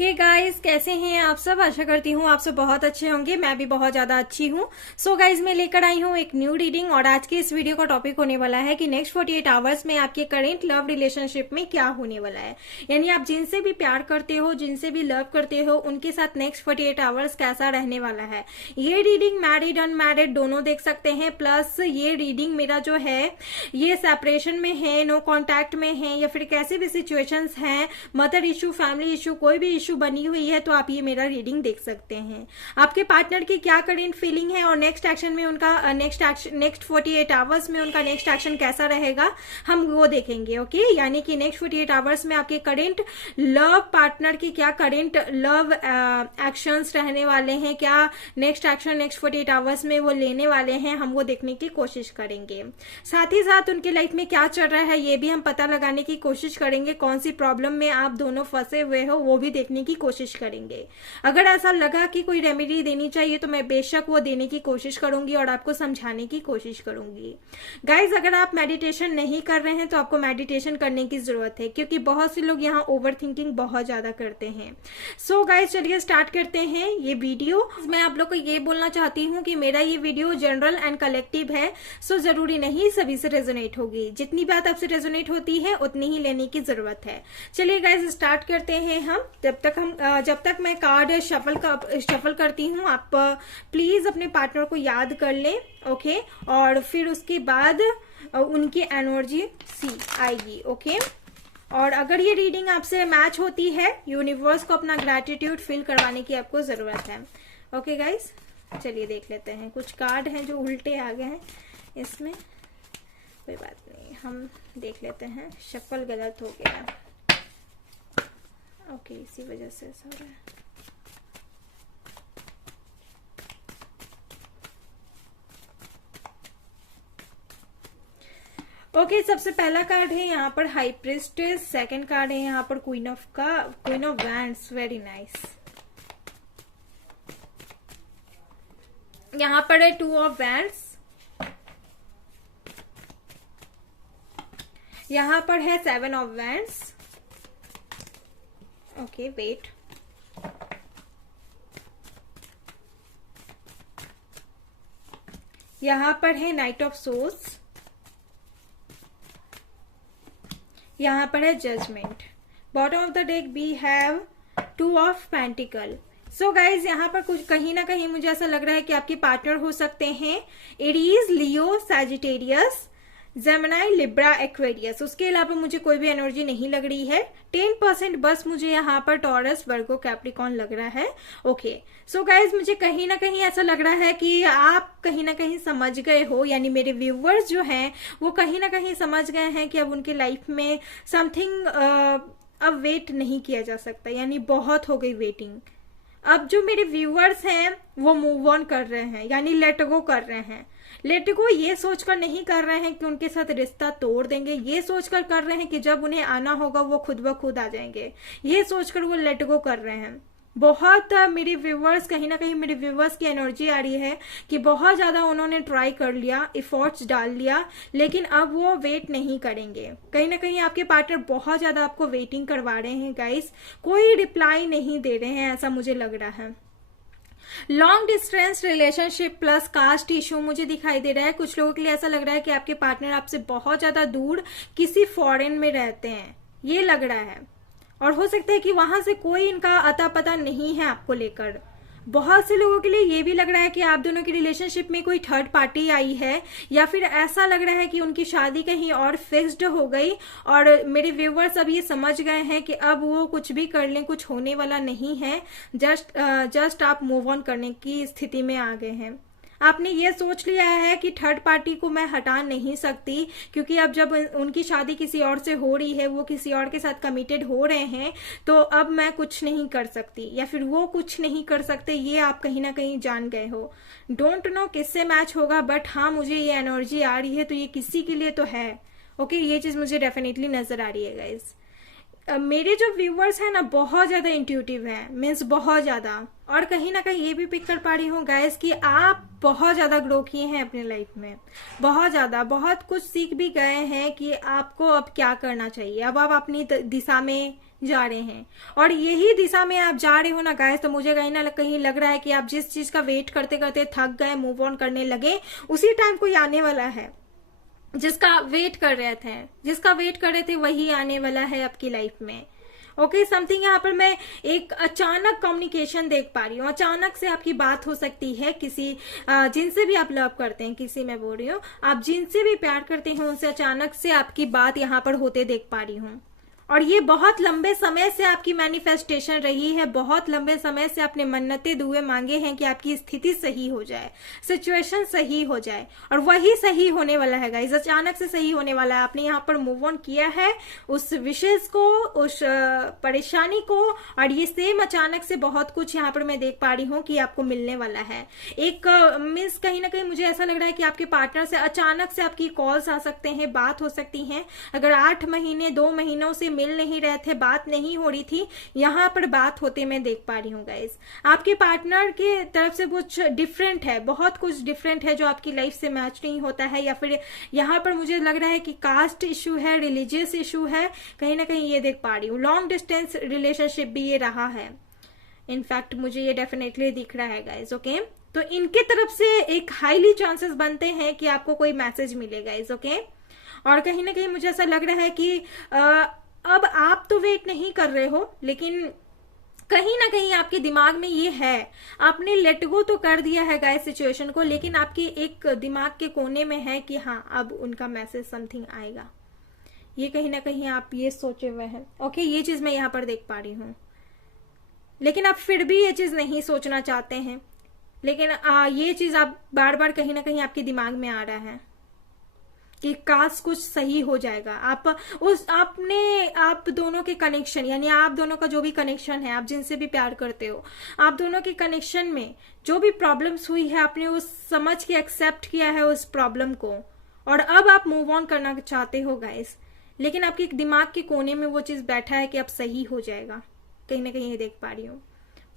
Hey guys, कैसे हैं आप सब। आशा करती हूँ आप सब बहुत अच्छे होंगे। मैं भी बहुत ज्यादा अच्छी हूँ। सो गाइस, मैं लेकर आई हूँ एक न्यू रीडिंग और आज के इस वीडियो का टॉपिक होने वाला है कि नेक्स्ट 48 आवर्स में आपके करेंट लव रिलेशनशिप में क्या होने वाला है। यानी आप जिनसे भी प्यार करते हो, जिनसे भी लव करते हो, उनके साथ नेक्स्ट 48 आवर्स कैसा रहने वाला है। ये रीडिंग मैरिड अनमैरिड दोनों देख सकते हैं। प्लस ये रीडिंग मेरा जो है ये सेपरेशन में है, नो कॉन्टैक्ट में है, या फिर कैसे भी सिचुएशंस हैं, मदर इशू, फैमिली इशू, कोई भी इशू बनी हुई है तो आप ये मेरा रीडिंग देख सकते हैं। आपके पार्टनर की क्या करेंट फीलिंग है और नेक्स्ट एक्शन में उनका नेक्स्ट 48 आवर्स में उनका नेक्स्ट एक्शन कैसा रहेगा, हम वो देखेंगे। ओके, यानी कि नेक्स्ट 48 आवर्स में आपके करेंट लव पार्टनर की क्या करेंट लव एक्शंस रहने वाले हैं, क्या नेक्स्ट एक्शन नेक्स्ट 48 आवर्स में वो लेने वाले हैं, हम वो देखने की कोशिश करेंगे। साथ ही साथ उनके लाइफ में क्या चल रहा है ये भी हम पता लगाने की कोशिश करेंगे। कौन सी प्रॉब्लम में आप दोनों फंसे हुए हो वो भी देखने की कोशिश करेंगे। अगर ऐसा लगा कि कोई रेमेडी देनी चाहिए तो मैं बेशक वो देने की कोशिश करूंगी और आपको समझाने की कोशिश करूंगी। गाइज, अगर आप मेडिटेशन नहीं कर रहे हैं तो आपको मेडिटेशन करने की जरूरत है, क्योंकि बहुत से लोग यहाँ ओवर थिंकिंग बहुत ज्यादा करते हैं। सो गाइज, चलिए स्टार्ट करते हैं ये वीडियो। मैं आप लोग को ये बोलना चाहती हूँ कि मेरा ये वीडियो जनरल एंड कलेक्टिव है। सो जरूरी नहीं सभी से रेजोनेट होगी। जितनी बात आपसे रेजोनेट होती है उतनी ही लेने की जरूरत है। चलिए गाइज, स्टार्ट करते हैं हम। जब तक मैं कार्ड शफल करती हूँ, आप प्लीज अपने पार्टनर को याद कर लें। ओके, और फिर उसके बाद उनकी एनर्जी आएगी। ओके, और अगर ये रीडिंग आपसे मैच होती है, यूनिवर्स को अपना ग्रैटिट्यूड फील करवाने की आपको जरूरत है। ओके गाइज, चलिए देख लेते हैं। कुछ कार्ड हैं जो उल्टे आ गए हैं इसमें, कोई बात नहीं, हम देख लेते हैं। शफल गलत हो गया। ओके, इसी वजह से ऐसा हो रहा है। ओके, सबसे पहला कार्ड है यहाँ पर हाई प्रिस्टेस। सेकंड कार्ड है यहाँ पर queen of wands. Very nice. यहाँ पर है 2 ऑफ वैंड्स। यहाँ पर है 7 ऑफ वैंड्स। Okay, wait. यहाँ पर है नाइट ऑफ सोर्स। यहाँ पर है judgement. Bottom of the deck we have 2 of pentacles. So guys, यहाँ पर कुछ कहीं ना कहीं मुझे ऐसा लग रहा है कि आपके पार्टनर हो सकते हैं एरीज, लियो, सैजिटेरियस, जेमिनी, लिब्रा, एक्वेरियस। उसके अलावा मुझे कोई भी एनर्जी नहीं लग रही है। 10% बस मुझे यहाँ पर टॉरस, वर्गो, कैप्रिकॉन लग रहा है। ओके, सो गाइज, मुझे कहीं ना कहीं ऐसा लग रहा है कि आप कहीं ना कहीं समझ गए हो, यानी मेरे व्यूवर्स जो हैं वो कहीं ना कहीं समझ गए हैं कि अब उनके लाइफ में समथिंग अब वेट नहीं किया जा सकता, यानी बहुत हो गई वेटिंग। अब जो मेरे व्यूअर्स हैं वो मूव ऑन कर रहे हैं, यानी लेट गो कर रहे हैं। लेट गो ये सोचकर नहीं कर रहे हैं कि उनके साथ रिश्ता तोड़ देंगे, ये सोचकर कर रहे हैं कि जब उन्हें आना होगा वो खुद ब खुद आ जाएंगे। ये सोचकर वो लेट गो कर रहे हैं। बहुत मेरे व्यूवर्स, कहीं ना कहीं मेरे व्यूवर्स की एनर्जी आ रही है कि बहुत ज्यादा उन्होंने ट्राई कर लिया, एफर्ट्स डाल लिया, लेकिन अब वो वेट नहीं करेंगे। कहीं ना कहीं आपके पार्टनर बहुत ज्यादा आपको वेटिंग करवा रहे हैं गाइस। कोई रिप्लाई नहीं दे रहे हैं, ऐसा मुझे लग रहा है। Long distance relationship plus caste issue मुझे दिखाई दे रहा है। कुछ लोगों के लिए ऐसा लग रहा है कि आपके पार्टनर आपसे बहुत ज्यादा दूर किसी फॉरेन में रहते हैं, ये लग रहा है। और हो सकता है कि वहां से कोई इनका अता पता नहीं है आपको लेकर। बहुत से लोगों के लिए ये भी लग रहा है कि आप दोनों की रिलेशनशिप में कोई थर्ड पार्टी आई है, या फिर ऐसा लग रहा है कि उनकी शादी कहीं और फिक्स्ड हो गई और मेरे व्यूवर्स अब ये समझ गए हैं कि अब वो कुछ भी कर लें, कुछ होने वाला नहीं है। जस्ट आप मूव ऑन करने की स्थिति में आ गए हैं। आपने ये सोच लिया है कि थर्ड पार्टी को मैं हटा नहीं सकती, क्योंकि अब जब उनकी शादी किसी और से हो रही है, वो किसी और के साथ कमिटेड हो रहे हैं, तो अब मैं कुछ नहीं कर सकती, या फिर वो कुछ नहीं कर सकते। ये आप कहीं ना कहीं जान गए हो। डोंट नो किससे मैच होगा, बट हाँ, मुझे ये एनर्जी आ रही है तो ये किसी के लिए तो है। ओके, ये चीज मुझे डेफिनेटली नजर आ रही है गाइज। मेरे जो व्यूवर्स हैं ना बहुत ज्यादा इंट्यूटिव हैं, मीन्स बहुत ज्यादा। और कहीं ना कहीं ये भी पिक कर पा रही हूँ गाइस कि आप बहुत ज्यादा ग्रो किए हैं अपने लाइफ में, बहुत ज्यादा, बहुत कुछ सीख भी गए हैं कि आपको अब क्या करना चाहिए। अब आप अपनी दिशा में जा रहे हैं और यही दिशा में आप जा रहे हो ना गाइस, तो मुझे कहीं ना कहीं लग रहा है कि आप जिस चीज का वेट करते करते थक गए, मूव ऑन करने लगे, उसी टाइम कोई आने वाला है जिसका वेट कर रहे थे वही आने वाला है आपकी लाइफ में। ओके, समथिंग यहाँ पर मैं एक अचानक कम्युनिकेशन देख पा रही हूँ, अचानक से आपकी बात हो सकती है किसी जिनसे भी आप लव करते हैं, किसी मैं बोल रही हूँ, आप जिनसे भी प्यार करते हैं उनसे अचानक से आपकी बात यहाँ पर होते देख पा रही हूँ। और ये बहुत लंबे समय से आपकी मैनिफेस्टेशन रही है, बहुत लंबे समय से आपने मन्नतें दुए मांगे हैं कि आपकी स्थिति सही हो जाए, सिचुएशन सही हो जाए, और वही सही होने वाला है गाइस, अचानक से सही होने वाला है। आपने यहाँ पर मूव ऑन किया है उस विशेष को, उस परेशानी को, और ये सेम अचानक से बहुत कुछ यहाँ पर मैं देख पा रही हूँ कि आपको मिलने वाला है। एक मीन्स कहीं ना कहीं मुझे ऐसा लग रहा है कि आपके पार्टनर से अचानक से आपकी कॉल्स आ सकते हैं, बात हो सकती है। अगर 8 महीने 2 महीनों से मिल नहीं रहे थे, बात नहीं हो रही थी, यहां पर बात होते मैं देख पा रही हूँ गाइस। आपके पार्टनर के तरफ से कुछ डिफरेंट है, बहुत कुछ डिफरेंट है जो आपकी लाइफ से मैच नहीं होता है, या फिर यहां पर मुझे लग रहा है कि कास्ट इशू है, रिलीजियस इशू है, कहीं ना कहीं ये देख पा रही हूँ। लॉन्ग डिस्टेंस रिलेशनशिप भी ये रहा है, इनफैक्ट मुझे ये डेफिनेटली दिख रहा है गाइस। ओके, तो इनके तरफ से एक हाईली चांसेस बनते हैं कि आपको कोई मैसेज मिलेगा गाइस। ओके, और कहीं ना कहीं मुझे ऐसा लग रहा है कि अब आप तो वेट नहीं कर रहे हो, लेकिन कहीं ना कहीं आपके दिमाग में ये है, आपने लेट गो तो कर दिया है गाइस सिचुएशन को, लेकिन आपके एक दिमाग के कोने में है कि हाँ अब उनका मैसेज समथिंग आएगा। ये कहीं ना कहीं आप ये सोचे हुए हैं। ओके, ये चीज मैं यहाँ पर देख पा रही हूँ, लेकिन आप फिर भी ये चीज नहीं सोचना चाहते हैं, लेकिन ये चीज आप बार बार कहीं ना कहीं आपके दिमाग में आ रहा है कि काश कुछ सही हो जाएगा। आप दोनों के कनेक्शन, यानी आप दोनों का जो भी कनेक्शन है, आप जिनसे भी प्यार करते हो, आप दोनों के कनेक्शन में जो भी प्रॉब्लम्स हुई है, आपने उस समझ के एक्सेप्ट किया है उस प्रॉब्लम को, और अब आप मूव ऑन करना चाहते हो गाइस, लेकिन आपके दिमाग के कोने में वो चीज बैठा है कि अब सही हो जाएगा। कहीं ना कहीं ये देख पा रही हूँ,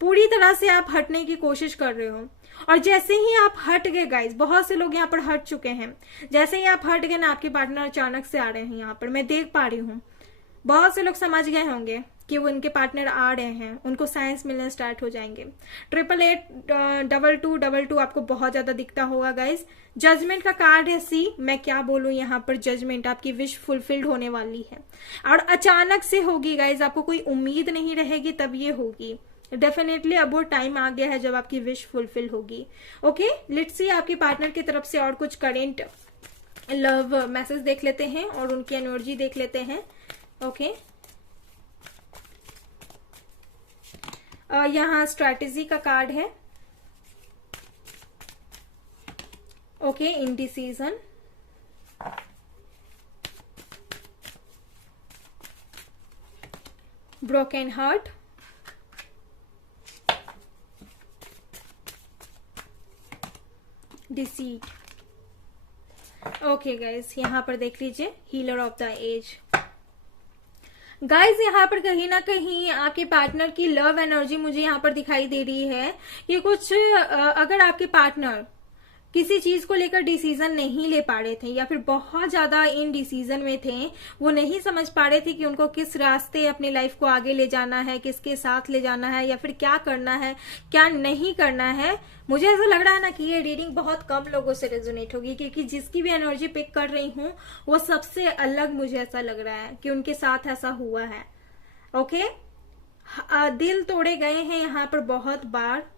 पूरी तरह से आप हटने की कोशिश कर रहे हो, और जैसे ही आप हट गए गाइस, बहुत से लोग यहाँ पर हट चुके हैं, जैसे ही आप हट गए ना, आपके पार्टनर अचानक से आ रहे हैं। यहाँ पर मैं देख पा रही हूँ बहुत से लोग समझ गए होंगे कि वो उनके पार्टनर आ रहे हैं, उनको साइंस मिलने स्टार्ट हो जाएंगे। 888222 आपको बहुत ज्यादा दिखता होगा गाइस। जजमेंट का कार्ड है सी, मैं क्या बोलूं यहाँ पर, जजमेंट, आपकी विश फुलफिल्ड होने वाली है, और अचानक से होगी गाइस, आपको कोई उम्मीद नहीं रहेगी तब ये होगी। डेफिनेटली अब वो टाइम आ गया है जब आपकी विश फुलफिल होगी। ओके, लेट्स सी आपके पार्टनर की तरफ से और कुछ करेंट लव मैसेज देख लेते हैं और उनकी एनर्जी देख लेते हैं। ओके, यहाँ स्ट्रैटेजी का कार्ड है। Okay, indecision, broken heart, deceit. Okay guys, यहाँ पर देख लीजिए healer of the age. Guys यहाँ पर कहीं ना कहीं आपके पार्टनर की लव एनर्जी मुझे यहाँ पर दिखाई दे रही है कि कुछ अगर आपके पार्टनर किसी चीज को लेकर डिसीजन नहीं ले पा रहे थे, या फिर बहुत ज्यादा इन डिसीजन में थे, वो नहीं समझ पा रहे थे कि उनको किस रास्ते अपनी लाइफ को आगे ले जाना है, किसके साथ ले जाना है, या फिर क्या करना है क्या नहीं करना है। मुझे ऐसा लग रहा है ना कि ये रीडिंग बहुत कम लोगों से रेजोनेट होगी, क्योंकि जिसकी भी एनर्जी पिक कर रही हूँ वो सबसे अलग मुझे ऐसा लग रहा है कि उनके साथ ऐसा हुआ है। ओके, दिल तोड़े गए हैं यहाँ पर बहुत बार,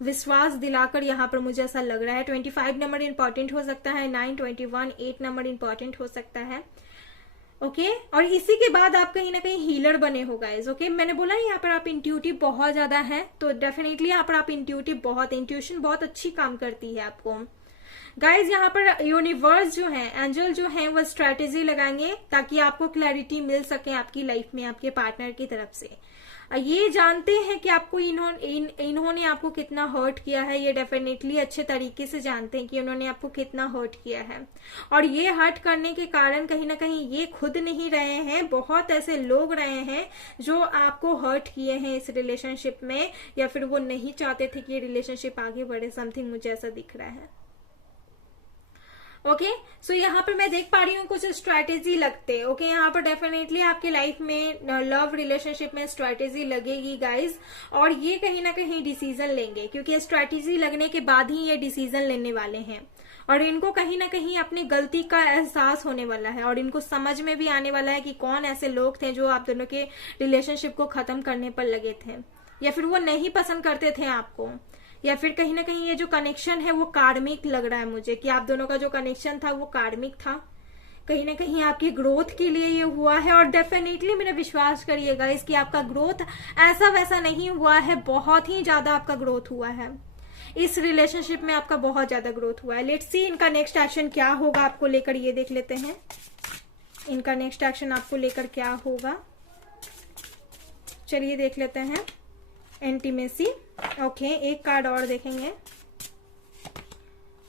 विश्वास दिलाकर यहाँ पर मुझे ऐसा लग रहा है। 25 नंबर इंपॉर्टेंट हो सकता है, 9, 21, 8 नंबर इंपॉर्टेंट हो सकता है। ओके, और इसी के बाद आप कहीं ना कहीं हीलर बने हो गाइस। ओके, मैंने बोला यहाँ पर आप इंट्यूटिव बहुत ज्यादा है, तो डेफिनेटली यहाँ पर आप इंट्यूटिव बहुत, इंट्यूशन बहुत अच्छी काम करती है आपको गाइज। यहाँ पर यूनिवर्स जो है, एंजल जो है, वो स्ट्रेटेजी लगाएंगे ताकि आपको क्लैरिटी मिल सके आपकी लाइफ में आपके पार्टनर की तरफ से। ये जानते हैं कि आपको इन्होंने आपको कितना हर्ट किया है, ये डेफिनेटली अच्छे तरीके से जानते हैं कि उन्होंने आपको कितना हर्ट किया है, और ये हर्ट करने के कारण कहीं ना कहीं ये खुद नहीं रहे हैं, बहुत ऐसे लोग रहे हैं जो आपको हर्ट किए हैं इस रिलेशनशिप में, या फिर वो नहीं चाहते थे कि ये रिलेशनशिप आगे बढ़े। समथिंग मुझे ऐसा दिख रहा है। ओके सो यहाँ पर मैं देख पा रही हूँ कुछ स्ट्रैटेजी लगते। ओके यहाँ पर डेफिनेटली आपके लाइफ में लव रिलेशनशिप में स्ट्रैटेजी लगेगी गाइज, और ये कहीं ना कहीं डिसीजन लेंगे, क्योंकि स्ट्रैटेजी लगने के बाद ही ये डिसीजन लेने वाले हैं। और इनको कहीं ना कहीं अपनी गलती का एहसास होने वाला है, और इनको समझ में भी आने वाला है कि कौन ऐसे लोग थे जो आप दोनों के रिलेशनशिप को खत्म करने पर लगे थे, या फिर वो नहीं पसंद करते थे आपको, या फिर कहीं ना कहीं ये जो कनेक्शन है वो कार्मिक लग रहा है मुझे, कि आप दोनों का जो कनेक्शन था वो कार्मिक था। कहीं ना कहीं आपकी ग्रोथ के लिए ये हुआ है, और डेफिनेटली मेरा विश्वास करिएगा इसकी आपका ग्रोथ ऐसा वैसा नहीं हुआ है, बहुत ही ज्यादा आपका ग्रोथ हुआ है इस रिलेशनशिप में, आपका बहुत ज्यादा ग्रोथ हुआ है। लेट्स सी इनका नेक्स्ट एक्शन क्या होगा आपको लेकर, ये देख लेते हैं इनका नेक्स्ट एक्शन आपको लेकर क्या होगा। चलिए देख लेते हैं इंटीमेसी। ओके एक कार्ड और देखेंगे,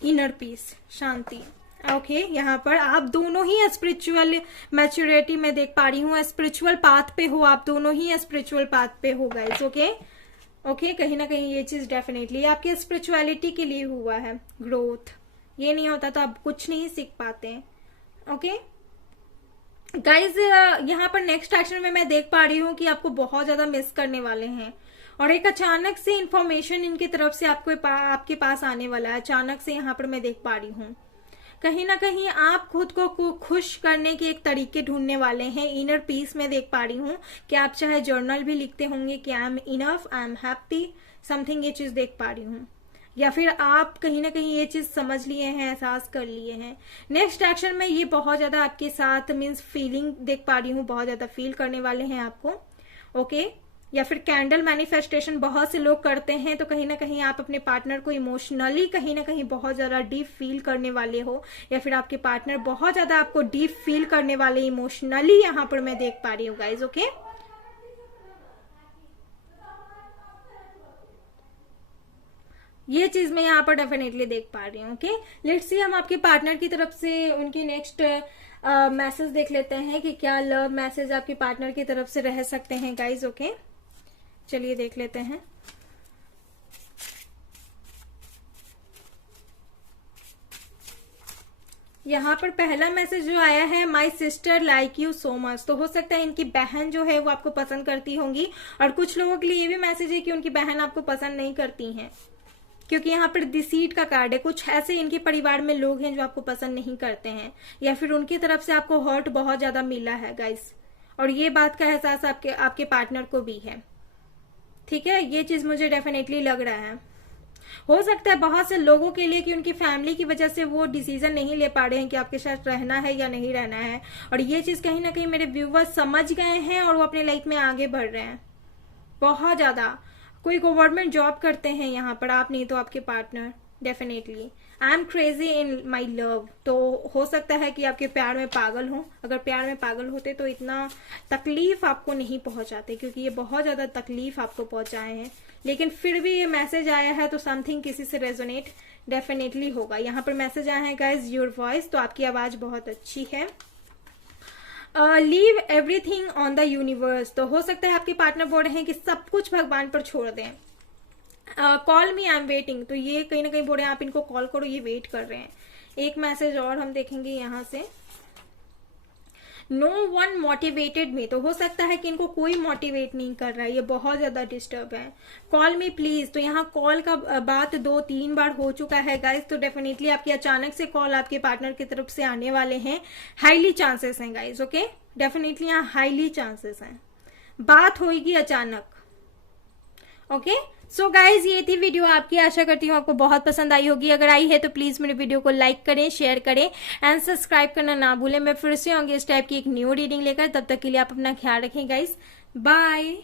इनर पीस, शांति। ओके यहाँ पर आप दोनों ही स्पिरिचुअल मैच्योरिटी में देख पा रही हूँ, स्पिरिचुअल पाथ पे हो, आप दोनों ही स्पिरिचुअल पाथ पे हो गाइस। ओके कहीं ना कहीं ये चीज डेफिनेटली आपकी स्पिरिचुअलिटी के लिए हुआ है ग्रोथ, ये नहीं होता तो आप कुछ नहीं सीख पाते। ओके गाइज यहाँ पर नेक्स्ट एक्शन में मैं देख पा रही हूँ कि आपको बहुत ज्यादा मिस करने वाले हैं, और एक अचानक से इंफॉर्मेशन इनकी तरफ से आपके पास आने वाला है, अचानक से यहाँ पर मैं देख पा रही हूँ। कहीं ना कहीं आप खुद को खुश करने के एक तरीके ढूंढने वाले हैं। इनर पीस में देख पा रही हूँ कि आप चाहे जर्नल भी लिखते होंगे कि I am enough, I am happy, something, ये चीज देख पा रही हूँ, या फिर आप कहीं ना कहीं ये चीज समझ लिए हैं, एहसास कर लिए हैं। नेक्स्ट एक्शन में ये बहुत ज्यादा आपके साथ मीन्स फीलिंग देख पा रही हूँ, बहुत ज्यादा फील करने वाले हैं आपको। ओके या फिर कैंडल मैनिफेस्टेशन बहुत से लोग करते हैं, तो कहीं ना कहीं आप अपने पार्टनर को इमोशनली कहीं ना कहीं बहुत ज्यादा डीप फील करने वाले हो, या फिर आपके पार्टनर बहुत ज्यादा आपको डीप फील करने वाले इमोशनली यहाँ पर मैं देख पा रही हूँ गाइज। ओके ये चीज मैं यहाँ पर डेफिनेटली देख पा रही हूँ। ओके लेट्स सी हम आपके पार्टनर की तरफ से उनकी नेक्स्ट मैसेज देख लेते हैं कि क्या लव मैसेज आपके पार्टनर की तरफ से रह सकते हैं गाइज। ओके चलिए देख लेते हैं। यहाँ पर पहला मैसेज जो आया है, my sister like you so much, तो हो सकता है इनकी बहन जो है वो आपको पसंद करती होंगी, और कुछ लोगों के लिए ये भी मैसेज है कि उनकी बहन आपको पसंद नहीं करती हैं, क्योंकि यहाँ पर डिसीट का कार्ड है। कुछ ऐसे इनके परिवार में लोग हैं जो आपको पसंद नहीं करते हैं, या फिर उनकी तरफ से आपको हर्ट बहुत ज्यादा मिला है गाइस, और ये बात का एहसास आपके पार्टनर को भी है। ठीक है ये चीज मुझे डेफिनेटली लग रहा है। हो सकता है बहुत से लोगों के लिए कि उनकी फैमिली की वजह से वो डिसीजन नहीं ले पा रहे हैं कि आपके साथ रहना है या नहीं रहना है, और ये चीज कहीं ना कहीं मेरे व्यूवर्स समझ गए हैं और वो अपने लाइफ में आगे बढ़ रहे हैं बहुत ज्यादा। कोई गवर्नमेंट जॉब करते हैं यहाँ पर, आप नहीं तो आपके partner. Definitely I am crazy in my love, तो हो सकता है कि आपके प्यार में पागल हो। अगर प्यार में पागल होते तो इतना तकलीफ आपको नहीं पहुंचाते, क्योंकि ये बहुत ज्यादा तकलीफ आपको पहुंचाए हैं, लेकिन फिर भी ये मैसेज आया है तो समथिंग किसी से रेजोनेट डेफिनेटली होगा। यहाँ पर मैसेज आया है गाइज योर वॉइस, तो आपकी आवाज बहुत अच्छी है। Leave everything on the universe, तो हो सकता है आपके पार्टनर बोल रहे हैं कि सब कुछ भगवान पर छोड़ दें। Call me I am waiting, तो ये कहीं ना कहीं बोल रहे हैं आप इनको कॉल करो, ये वेट कर रहे हैं। एक मैसेज और हम देखेंगे यहाँ से, नो वन मोटिवेटेड मी, तो हो सकता है कि इनको कोई मोटिवेट नहीं कर रहा है, ये बहुत ज्यादा डिस्टर्ब है। कॉल मी प्लीज, तो यहाँ कॉल का बात 2-3 बार हो चुका है गाइज, तो डेफिनेटली आपकी अचानक से कॉल आपके पार्टनर की तरफ से आने वाले हैं। हाईली चांसेस हैं गाइज। ओके डेफिनेटली यहाँ हाईली चांसेस हैं, बात होगी अचानक। ओके सो गाइज ये थी वीडियो आपकी, आशा करती हूँ आपको बहुत पसंद आई होगी। अगर आई है तो प्लीज मेरे वीडियो को लाइक करें, शेयर करें एंड सब्सक्राइब करना ना भूलें। मैं फिर से आऊंगी इस टाइप की एक न्यू रीडिंग लेकर, तब तक के लिए आप अपना ख्याल रखें गाइज, बाय।